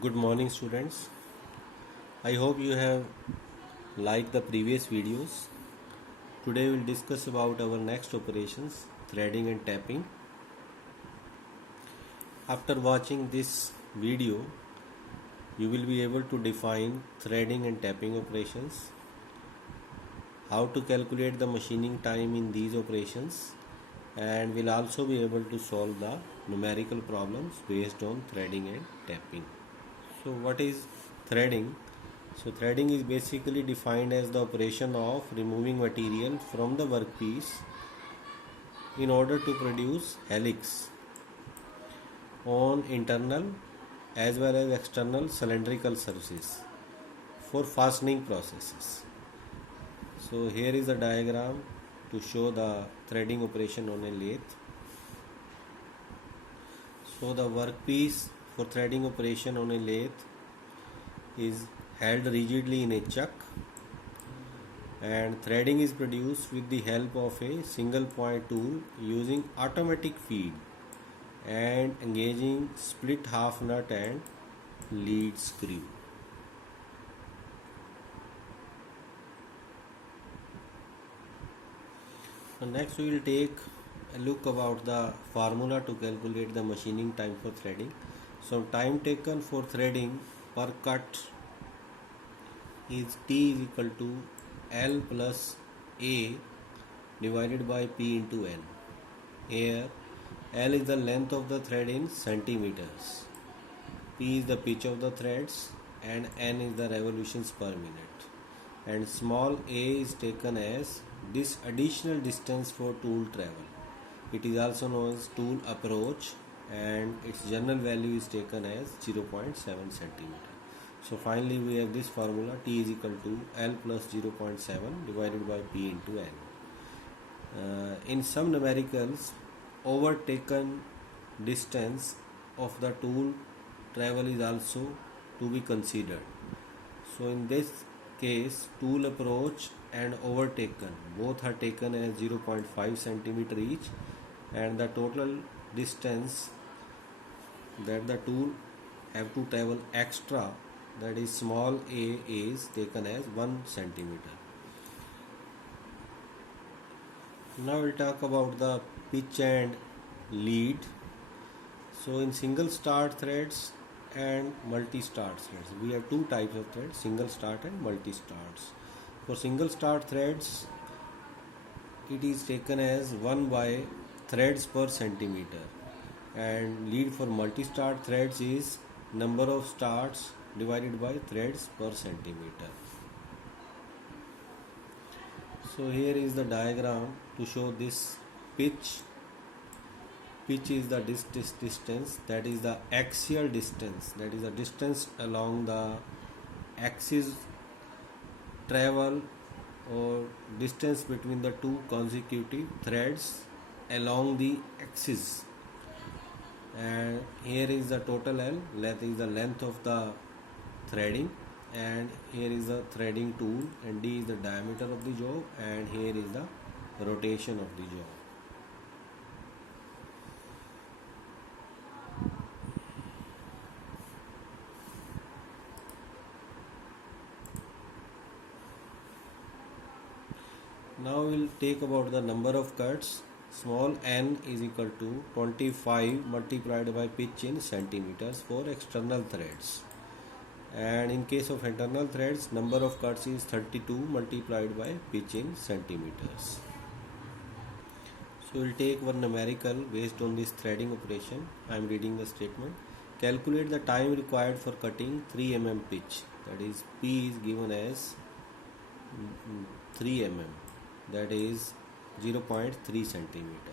Good morning, students. I hope you have liked the previous videos. Today we'll discuss about our next operations, threading and tapping. After watching this video, you will be able to define threading and tapping operations, how to calculate the machining time in these operations, and will also be able to solve the numerical problems based on threading and tapping. So what is threading? So threading is basically defined as the operation of removing material from the workpiece in order to produce helix on internal as well as external cylindrical surfaces for fastening processes. So here is a diagram to show the threading operation on a lathe. So the workpiece for threading operation on a lathe is held rigidly in a chuck, and threading is produced with the help of a single point tool using automatic feed and engaging split half nut and lead screw. So next we will take a look about the formula to calculate the machining time for threading. So time taken for threading per cut is T is equal to L plus A divided by P into N. Here L is the length of the thread in centimeters, P is the pitch of the threads, and N is the revolutions per minute. And small a is taken as this additional distance for tool travel. It is also known as tool approach, and its general value is taken as 0.7 centimeter. So finally we have this formula, T is equal to L plus 0.7 divided by P into N. In some numericals, overtaken distance of the tool travel is also to be considered. So in this case, tool approach and overtaken both are taken as 0.5 centimeter each, and the total distance that the tool have to travel extra, that is small a, is taken as 1 centimeter. Now we'll talk about the pitch and lead. So in single start threads and multi-start threads, we have two types of threads, single start and multi-starts. For single start threads, it is taken as 1 by threads per centimeter, and lead for multi-start threads is number of starts divided by threads per centimeter. So here is the diagram to show this pitch. Pitch is the distance, that is the axial distance, that is the distance along the axis travel or distance between the two consecutive threads along the axis. And here is the total L, that is the length of the threading, and here is the threading tool, and D is the diameter of the job, and here is the rotation of the job. Now we'll take about the number of cuts. Small n is equal to 25 multiplied by pitch in centimeters for external threads, and in case of internal threads, number of cuts is 32 multiplied by pitch in centimeters. So we'll take one numerical based on this threading operation. I am reading the statement. Calculate the time required for cutting 3 mm pitch, that is P is given as 3 mm, that is 0.3 centimeter,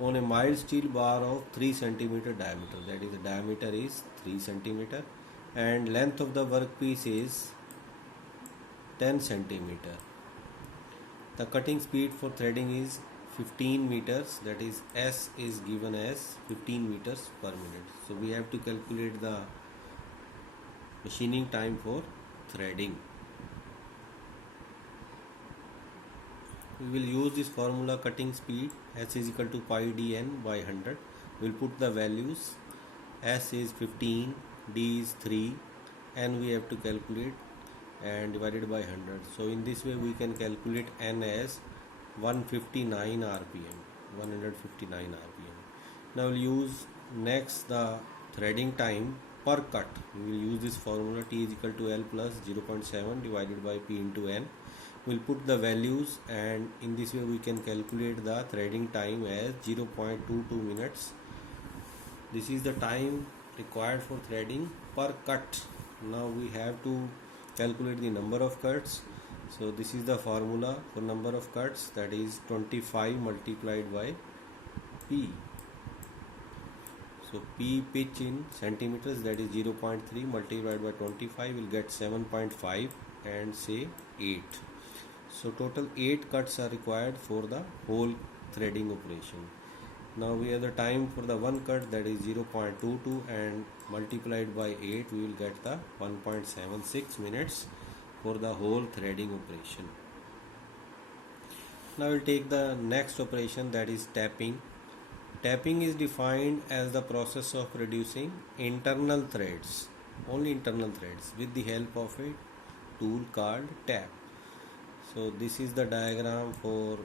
on a mild steel bar of 3 centimeter diameter, that is the diameter is 3 centimeter, and length of the workpiece is 10 centimeter. The cutting speed for threading is 15 meters, that is S is given as 15 meters per minute. So we have to calculate the machining time for threading. We will use this formula, cutting speed S is equal to pi dn by 100. We will put the values. S is 15, D is 3, N we have to calculate and divided by 100. So in this way we can calculate N as 159 rpm. 159 rpm. Now we'll use next the threading time per cut. We will use this formula, T is equal to L plus 0.7 divided by P into N. We'll put the values, and in this way we can calculate the threading time as 0.22 minutes. This is the time required for threading per cut. Now we have to calculate the number of cuts. So this is the formula for number of cuts, that is 25 multiplied by P. So P pitch in centimeters, that is 0.3 multiplied by 25 will get 7.5 and say 8. So total 8 cuts are required for the whole threading operation. Now we have the time for the one cut, that is 0.22, and multiplied by 8 we will get the 1.76 minutes for the whole threading operation. Now we'll take the next operation, that is tapping. Tapping is defined as the process of producing internal threads, only internal threads, with the help of a tool called tap. So this is the diagram for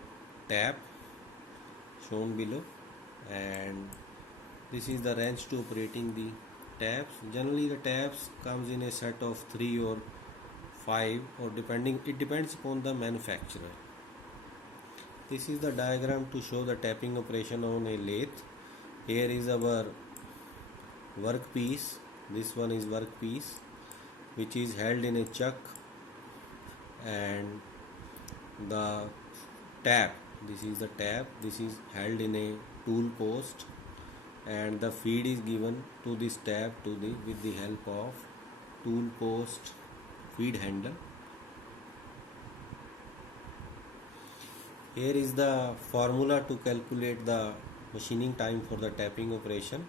tap shown below, and this is the wrench to operating the taps. Generally the taps comes in a set of 3 or 5, or it depends upon the manufacturer. This is the diagram to show the tapping operation on a lathe. Here is our workpiece. This one is workpiece, which is held in a chuck, and the tap, this is the tap, this is held in a tool post, and the feed is given to this tap with the help of tool post feed handle. Here is the formula to calculate the machining time for the tapping operation.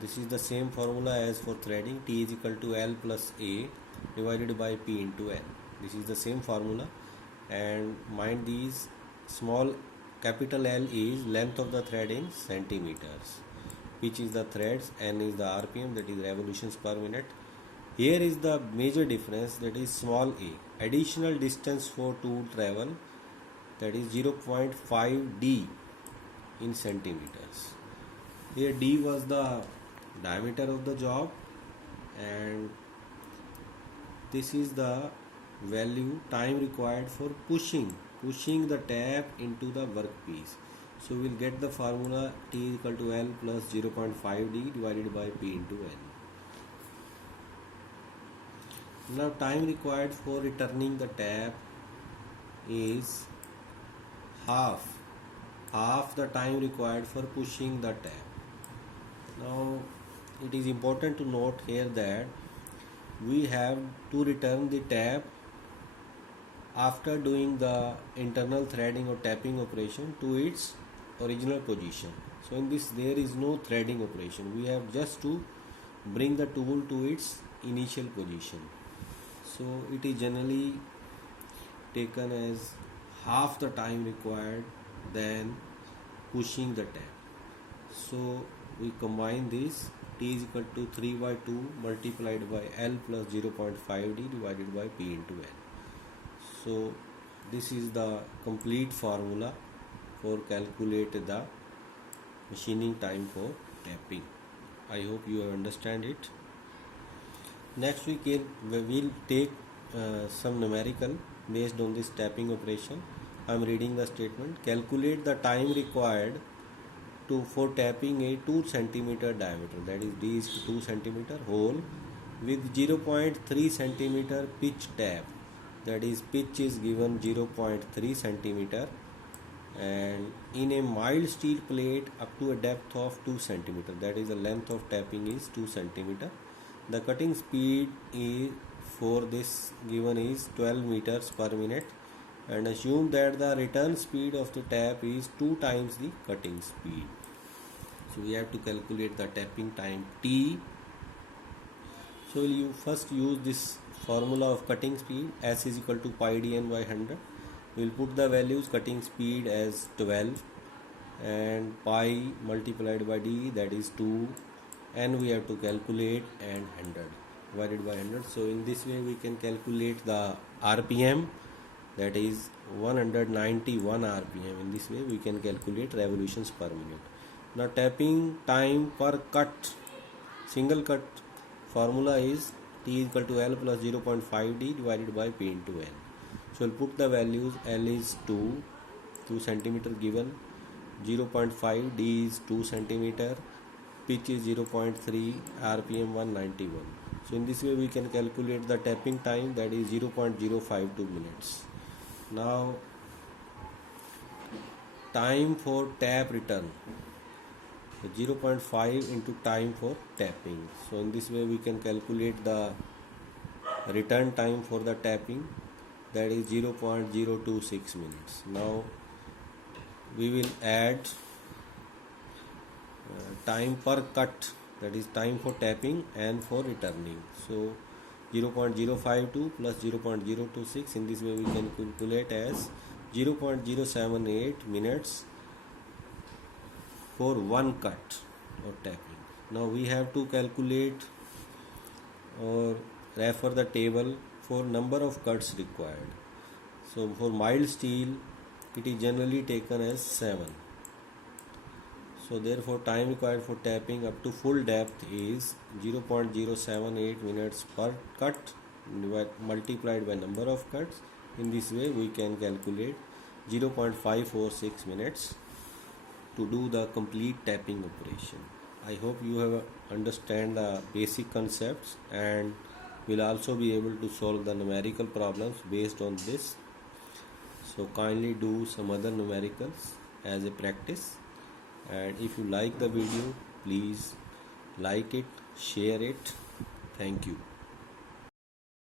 This is the same formula as for threading. T is equal to L plus A divided by P into N. This is the same formula, and mind these, small capital L is length of the thread in centimeters, which is the threads, N is the RPM, that is revolutions per minute. Here is the major difference, that is small a, additional distance for tool travel, that is 0.5 D in centimeters. Here D was the diameter of the job, and this is the value time required for pushing the tap into the workpiece. So we'll get the formula, T is equal to L plus 0.5 D divided by P into N. Now time required for returning the tap is half the time required for pushing the tap. Now it is important to note here that we have to return the tap after doing the internal threading or tapping operation to its original position. So in this there is no threading operation, we have just to bring the tool to its initial position. So it is generally taken as half the time required than pushing the tap. So we combine this, T is equal to 3 by 2 multiplied by L plus 0.5 D divided by P into N. So this is the complete formula for calculate the machining time for tapping. I hope you understand it. Next we will take some numerical based on this tapping operation. I am reading the statement. Calculate the time required for tapping a 2 cm diameter, that is D is 2 cm hole with 0.3 cm pitch tap, that is pitch is given 0.3 cm, and in a mild steel plate up to a depth of 2 cm, that is the length of tapping is 2 cm. The cutting speed is for this given is 12 meters per minute, and assume that the return speed of the tap is 2 times the cutting speed. So we have to calculate the tapping time T. So you first use this formula of cutting speed, S is equal to pi dn by 100. We will put the values, cutting speed as 12 and pi multiplied by d, that is 2, and we have to calculate and 100 divided by 100. So in this way we can calculate the RPM, that is 191 RPM. In this way we can calculate revolutions per minute. Now tapping time per cut, single cut formula is T is equal to L plus 0.5 D divided by P into N. So we'll put the values. L is 2 centimeter given, 0.5, D is 2 centimeter, pitch is 0.3, RPM 191. So in this way we can calculate the tapping time, that is 0.052 minutes. Now time for tap return, 0.5 into time for tapping. So in this way we can calculate the return time for the tapping, that is 0.026 minutes. Now we will add time per cut, that is time for tapping and for returning. So 0.052 plus 0.026, in this way we can calculate as 0.078 minutes for one cut or tapping. Now we have to calculate or refer the table for number of cuts required. So for mild steel it is generally taken as 7. So therefore time required for tapping up to full depth is 0.078 minutes per cut multiplied by number of cuts. In this way we can calculate 0.546 minutes to do the complete tapping operation. I hope you have understand the basic concepts and will also be able to solve the numerical problems based on this. So kindly do some other numericals as a practice, and if you like the video please like it, share it. Thank you.